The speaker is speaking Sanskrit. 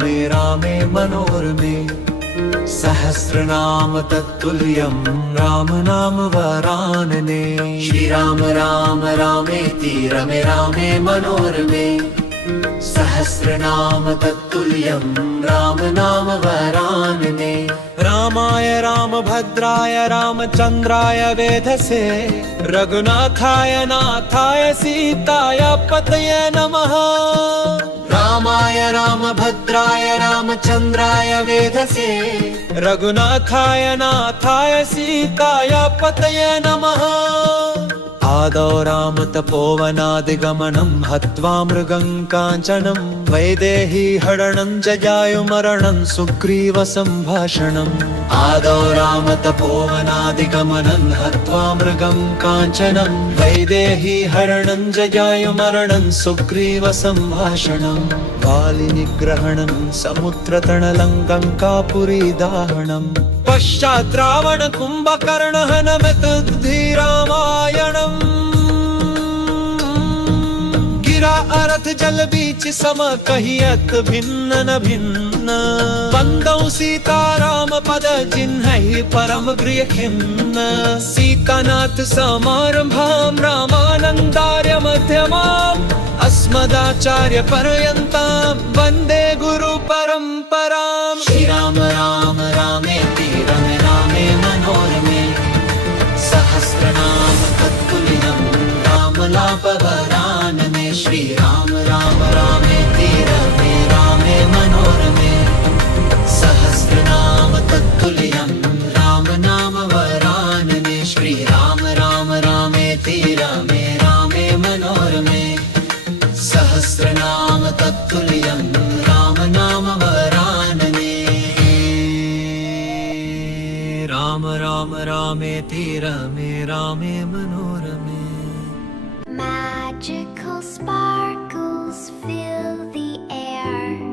मे रामे मनोरमे सहस्रनाम तत्तुल्यं राम नाम वरानने श्रीराम राम रामेति रमे रामे मनोरमे सहस्रनाम तत्तुल्यं राम नाम वरानने रामाय रामभद्राय रामचन्द्राय वेधसे रघुनाथाय नाथाय सीताय पतये नमः रामाय रामभद्राय रामचन्द्राय वेधसे रघुनाथाय नाथाय सीताय पतये नमः आदौ राम तपोवनादिगमनं हत्वा मृगं काञ्चनं वैदेही हरणं जयायुमरणं सुग्रीव सम्भाषणम् आदौ राम तपोवनादिगमनं हत्वा मृगं काञ्चनं वैदेही हरणं जयायुमरणं सुग्रीव सम्भाषणम् वालिनिग्रहणं समुद्रतरणं लङ्कापुरी दाहनम् पश्चात् रावण कुम्भकर्ण हनमतुद्धीरामायणम् गिरा अरथ जल बीच सम कहियत भिन्न न भिन्न बंदौ सीता राम पद जिन्हि परम गृह खिन्न सीतानाथ समारंभां रामानन्दार्य मध्यमाम् अस्मदाचार्य पर्यन्तां वन्दे गुरु परम्पराम् श्रीराम राम रामेति रमे रामे मनोरमे सहस्रनाम तत्तुल्यं रामलापवरानने श्रीराम राम रामेति रमे रामे मनोरमे सहस्रनाम तत्तुल्यं राम नाम वरानने श्रीराम राम रामेति रमे रामे मनोरमे सहस्रनाम तत्तुल्यं राम नाम वरानने राम राम रामेति रमे रामे मनोरमे Magical sparkles fill the air.